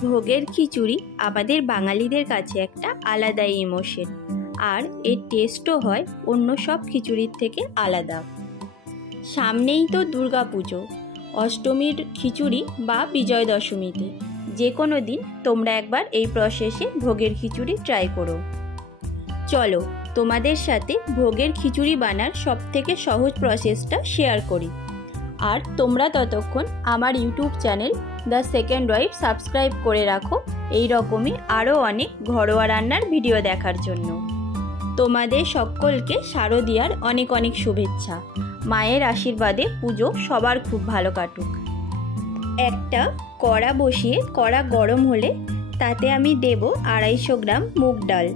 ভোগের খিচুড়ি আমাদের বাঙালিদের কাছে একটা আলাদাই ইমোশন, আর এর টেস্টও হয় অন্য সব খিচুড়ির থেকে আলাদা। সামনেই তো দুর্গাপুজো, অষ্টমীর খিচুড়ি বা বিজয় দশমীতে যে কোনো দিন তোমরা একবার এই প্রসেসে ভোগের খিচুড়ি ট্রাই করো। চলো তোমাদের সাথে ভোগের খিচুড়ি বানার সবথেকে সহজ প্রসেসটা শেয়ার করি। আর তোমরা ততক্ষণ আমার YouTube channel the second wife subscribe করে রাখো এই রকমই আরও অনেক ঘরোয়া রান্নার ভিডিও দেখার জন্য। তোমাদের সকলকে শারদীয়ার অনেক অনেক শুভেচ্ছা। মায়ের আশীর্বাদে পুজো সবার খুব ভালো কাটুক। একটা কড়া বসিয়ে কড়া গরম হলে তাতে আমি দেব 250 গ্রাম মুগ ডাল।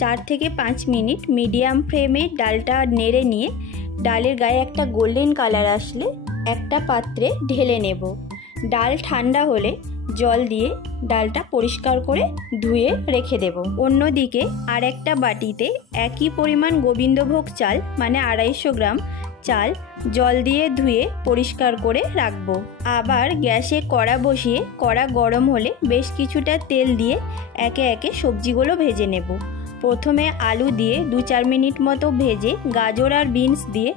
4 থেকে 5 মিনিট মিডিয়াম ফ্লেমে ডালটা নেড়ে নিয়ে ডালের গায়ে একটা গোল্ডেন কালার আসলে একটা পাত্রে ঢেলে নেব। ডাল ঠান্ডা হলে জল দিয়ে ডালটা পরিষ্কার করে ধুয়ে রেখে দেব। অন্যদিকে আরেকটা বাটিতে একই পরিমাণ গোবিন্দভোগ চাল মানে 250 গ্রাম চাল জল দিয়ে ধুয়ে পরিষ্কার করে রাখবো। আবার গ্যাসে কড়া বসিয়ে কড়া গরম হলে বেশ কিছুটা তেল দিয়ে একে একে সবজিগুলো ভেজে নেব। প্রথমে আলু দিয়ে 2-4 মিনিট মতো ভেজে গাজর আর বিনস দিয়ে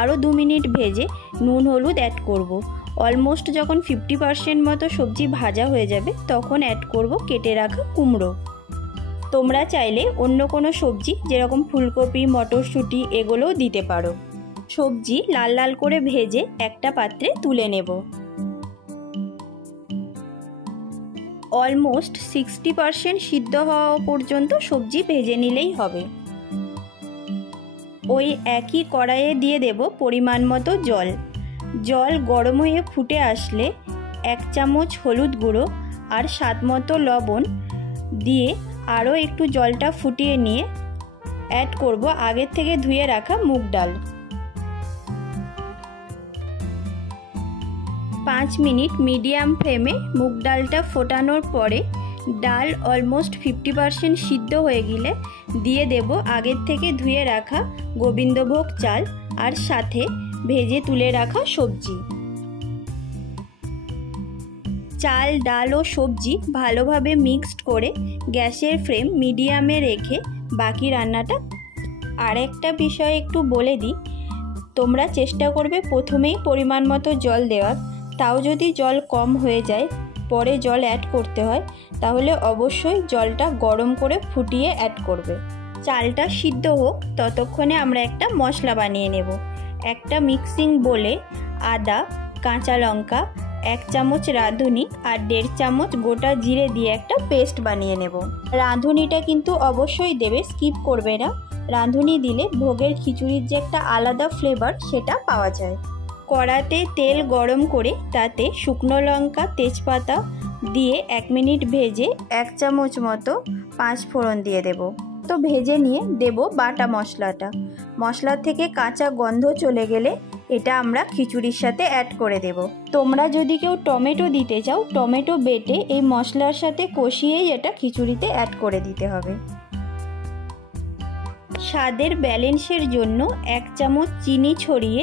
আরও 2 মিনিট ভেজে নুন হলুদ অ্যাড করব। অলমোস্ট যখন 50% মতো সবজি ভাজা হয়ে যাবে তখন অ্যাড করব কেটে রাখা কুমড়ো। তোমরা চাইলে অন্য কোনো সবজি যেরকম ফুলকপি মটরশুঁটি এগুলোও দিতে পারো। সবজি লাল লাল করে ভেজে একটা পাত্রে তুলে নেব। অলমোস্ট 60% সিদ্ধ হওয়া পর্যন্ত সবজি ভেজে নিলেই হবে। ওই একই কড়াইয়ে দিয়ে দেব পরিমাণ মতো জল। জল গরম হয়ে ফুটে আসলে 1 চামচ হলুদ গুঁড়ো আর স্বাদ মতো লবণ দিয়ে আরও একটু জলটা ফুটিয়ে নিয়ে অ্যাড করব আগের থেকে ধুয়ে রাখা মুগ ডাল। 5 মিনিট মিডিয়াম ফ্লেমে মুগ ডালটা ফোটানোর পরে ডাল অলমোস্ট 50% সিদ্ধ হয়ে গেলে দিয়ে দেব আগের থেকে ধুয়ে রাখা গোবিন্দভোগ চাল আর সাথে ভেজে তুলে রাখা সবজি। চাল ডাল ও সবজি ভালোভাবে মিক্সড করে গ্যাসের ফ্লেম মিডিয়ামে রেখে বাকি রান্নাটা। আরেকটা বিষয় একটু বলে দিই, তোমরা চেষ্টা করবে প্রথমেই পরিমাণ মতো জল দেওয়ার। তাও যদি জল কম হয়ে যায় পরে জল অ্যাড করতে হয় তাহলে অবশ্যই জলটা গরম করে ফুটিয়ে অ্যাড করবে। চালটা সিদ্ধ হোক ততক্ষণে আমরা একটা মশলা বানিয়ে নেব। একটা মিক্সিং বোলে আদা কাঁচা লঙ্কা 1 চামচ রাঁধুনি আর 1.5 চামচ গোটা জিরে দিয়ে একটা পেস্ট বানিয়ে নেব। রাঁধুনিটা কিন্তু অবশ্যই দেবে, স্কিপ করবে না। রাঁধুনি দিলে ভোগের খিচুড়ির যে একটা আলাদা ফ্লেভার সেটা পাওয়া যায়। কড়াতে তেল গরম করে তাতে শুকনো লঙ্কা তেজপাতা দিয়ে 1 মিনিট ভেজে 1 চামচ মতো 5 ফোড়ন দিয়ে দেব। তো ভেজে নিয়ে দেব বাটা মশলাটা। মশলা থেকে কাঁচা গন্ধ চলে গেলে এটা আমরা খিচুড়ির সাথে অ্যাড করে দেব। তোমরা যদি কেউ টমেটো দিতে চাও টমেটো বেটে এই মশলার সাথে কষিয়েই এটা খিচুড়িতে অ্যাড করে দিতে হবে। স্বাদের ব্যালেন্সের জন্য 1 চামচ চিনি ছড়িয়ে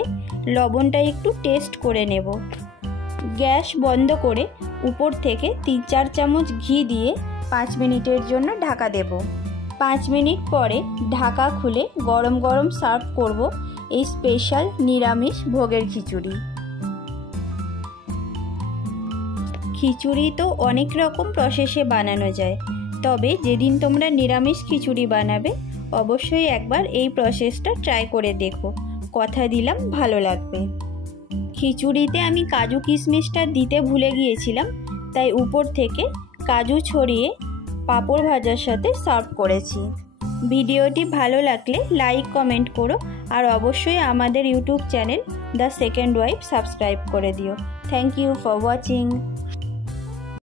লবণটা একটু টেস্ট করে নেব। গ্যাস বন্ধ করে উপর থেকে 3-4 চামচ ঘি দিয়ে 5 মিনিটের জন্য ঢাকা দেব। 5 মিনিট পরে ঢাকা খুলে গরম গরম সার্ভ করব এই স্পেশাল নিরামিষ ভোগের খিচুড়ি। খিচুড়ি তো অনেক রকম প্রসেসে বানানো যায়, তবে যেদিন তোমরা নিরামিষ খিচুড়ি বানাবে অবশ্যই একবার এই প্রসেসটা ট্রাই করে দেখো। কথা দিলাম ভালো লাগবে। খিচুড়িতে আমি কাজু কিশমিশটা দিতে ভুলে গিয়েছিলাম, তাই উপর থেকে কাজু ছড়িয়ে পাঁপড় ভাজার সাথে সার্ভ করেছি। ভিডিওটি ভালো লাগলে লাইক কমেন্ট করো আর অবশ্যই আমাদের YouTube channel the second wife subscribe করে দিও। Thank you for watching.